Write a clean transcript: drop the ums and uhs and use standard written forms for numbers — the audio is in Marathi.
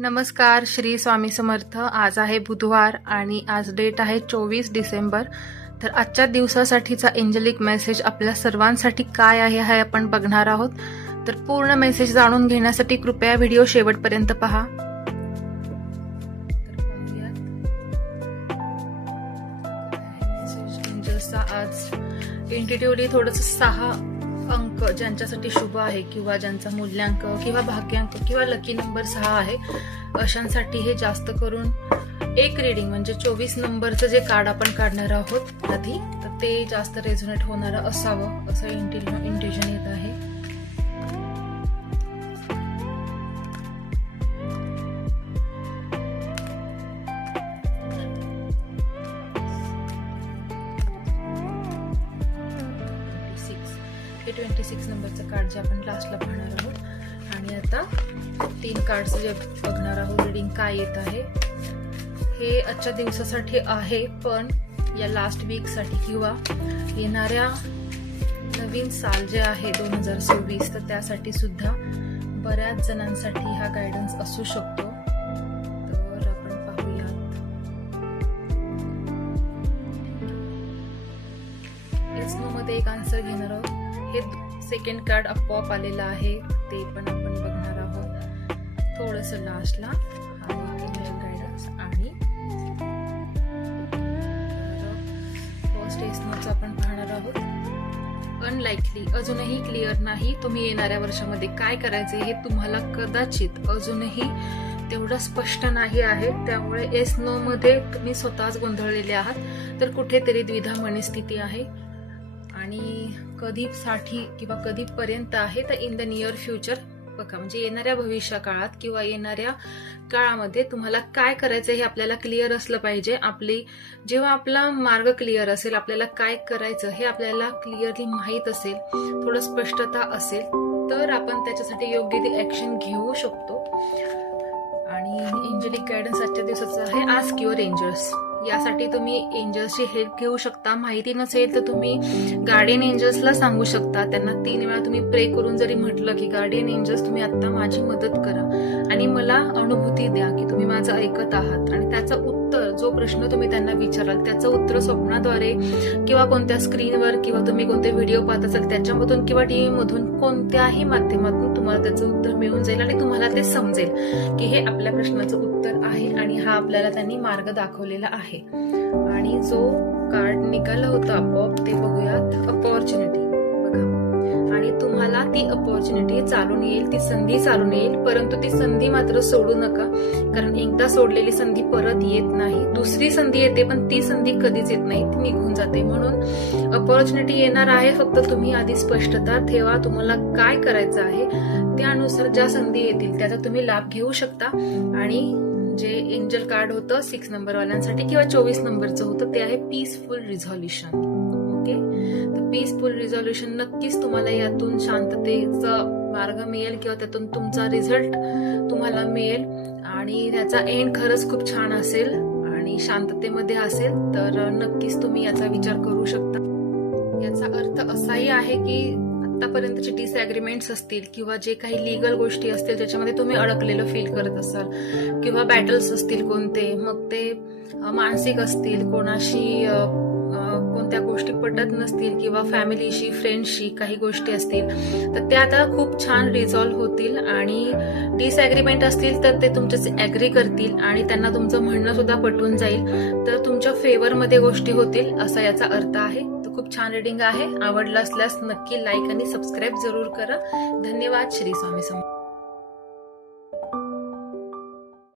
नमस्कार, श्री स्वामी समर्थ। आज आहे बुधवार आणि आज डेट आहे 24 डिसेंबर। तर आजच्या दिवसासाठीचा एंजेलिक मेसेज आपल्या सर्वांसाठी काय आहे हे आपण बघणार आहोत। तर पूर्ण मेसेज जाणून घेण्यासाठी कृपया व्हिडिओ शेवटपर्यंत पहा। एंजल्सचा आज इंट्युटिव्हली थोडंसं 6 अंक ज्यांच्यासाठी शुभ आहे किंवा ज्यांचा मूल्यांक किंवा भाग्यांक किंवा लकी नंबर 6 आहे अशांसाठी हे जास्त करून एक रीडिंग म्हणजे 24 नंबरचं जे कार्ड आपण काढणार आहोत आधी, तर ते जास्त रेझोनेट होणारं असावं असं इंट्युशन येत आहे। हे 26 नंबरचं कार्ड जे आपण लास्टला पाहणार आहोत आणि आता 3 कार्ड्स जे बघणार आहोत रीडिंग काय येत आहे। हे आजच्या दिवसासाठी आहे, पण या लास्ट वीक साठी किंवा येणाऱ्या नवीन साल जे आहे 2026 तर त्यासाठी सुद्धा बऱ्याच जणांसाठी हा गायडन्स असू शकतो। तर आपण पाहूयात। एसनो मध्ये एक आन्सर घेणार आहोत। हे सेकंड कार्ड आपोआप आलेलं आहे, ते पण आपण बघणार आहोत थोडस लास्टला आणि गायडन्स। आणि फर्स्ट एसनोचं आपण पाहणार आहोत। अनलाइकली, अजूनही क्लिअर नाही तुम्ही येणाऱ्या वर्षामध्ये काय करायचे हे तुम्हाला कदाचित अजूनही तेवढं स्पष्ट नाही आहे, त्यामुळे एसनो मध्ये तुम्ही स्वतःच गोंधळलेले आहात। तर कुठेतरी द्विधा मनस्थिती आहे आणि कधीसाठी किंवा कधीपर्यंत आहे तर इन द नियर फ्युचर बघा, म्हणजे येणाऱ्या भविष्य काळात किंवा येणाऱ्या काळामध्ये तुम्हाला काय करायचं हे आपल्याला क्लिअर असलं पाहिजे। जेव्हा आपला मार्ग क्लिअर असेल, आपल्याला काय करायचं हे आपल्याला क्लिअरली माहीत असेल, थोडं स्पष्टता असेल, तर आपण त्याच्यासाठी योग्य ती ऍक्शन घेऊ शकतो। आणि एंजेलिक गायडन्स आजच्या दिवसाचं आहे आस्क युअर एंजल्स। यासाठी तुम्ही एंजल्सची हेल्प घेऊ शकता। माहिती नसेल तर तुम्ही गार्डियन एंजल्सला सांगू शकता। त्यांना 3 वेळा तुम्ही प्रे करून जरी म्हटलं की गार्डियन एंजल्स तुम्ही आता माझी मदत करा आणि मला अनुभूती द्या की तुम्ही माझं ऐकत आहात, आणि त्याचं उत्तर, जो प्रश्न तुम्ही त्यांना विचाराल त्याचं उत्तर स्वप्नाद्वारे किंवा कोणत्या स्क्रीनवर किंवा तुम्ही कोणते व्हिडिओ पाहत असाल त्याच्यामधून किंवा टीव्ही मधून कोणत्याही माध्यमातून तुम्हाला त्याचं उत्तर मिळून जाईल आणि तुम्हाला ते समजेल की हे आपल्या प्रश्नाचं उत्तर आहे आणि हा आपल्याला त्यांनी मार्ग दाखवलेला आहे। आणि जो कार्ड निघाला होता आपोआप ते बघूयात, अपॉर्च्युनिटी बघा। आणि तुम्हाला ती अपॉर्च्युनिटी चालून येईल, ती संधी चालून येईल, परंतु ती संधी मात्र सोडू नका, कारण एकदा सोडलेली संधी परत येत नाही। दुसरी संधी येते पण ती संधी कधीच येत नाही, ती निघून जाते। म्हणून अपॉर्च्युनिटी येणार आहे, फक्त तुम्ही आधी स्पष्टता ठेवा तुम्हाला काय करायचं आहे, त्यानुसार ज्या संधी येतील त्याचा तुम्ही लाभ घेऊ शकता। आणि जे एंजल कार्ड होतं 6 नंबर वाल्यांसाठी किंवा 24 नंबरचं होतं ते आहे पीसफुल रिझॉल्युशन। ओके, तर पीसफुल रिझॉल्युशन नक्कीच तुम्हाला यातून शांततेचा मार्ग मिळेल किंवा त्यातून तुमचा रिझल्ट तुम्हाला मिळेल आणि त्याचा एंड खरंच खूप छान असेल आणि शांततेमध्ये असेल, तर नक्कीच तुम्ही याचा विचार करू शकता। याचा अर्थ असाही आहे की आतापर्यंतचे डिसएग्रीमेंट्स असतील किंवा जे काही लीगल गोष्टी असतील ज्याच्यामध्ये तुम्ही अडकलेलं फील करत असाल किंवा बॅटल्स असतील कोणते, मग ते मानसिक असतील, कोणाशी कोणत्या गोष्टी पटत नसतील किंवा फॅमिलीशी फ्रेंड्सशी काही गोष्टी असतील, तर त्या आता खूप छान रिझॉल्व्ह होतील। आणि डिसएग्रीमेंट असतील तर ते तुमच्याशी ऍग्री करतील आणि त्यांना तुमचं म्हणणं सुद्धा पटून जाईल, तर तुमच्या फेवरमध्ये गोष्टी होतील असा याचा अर्थ आहे। खूप छान रीडिंग आहे। आवडलं असल्यास नक्की लाईक आणि सबस्क्राईब जरूर करा। धन्यवाद। श्री स्वामी समर्थ।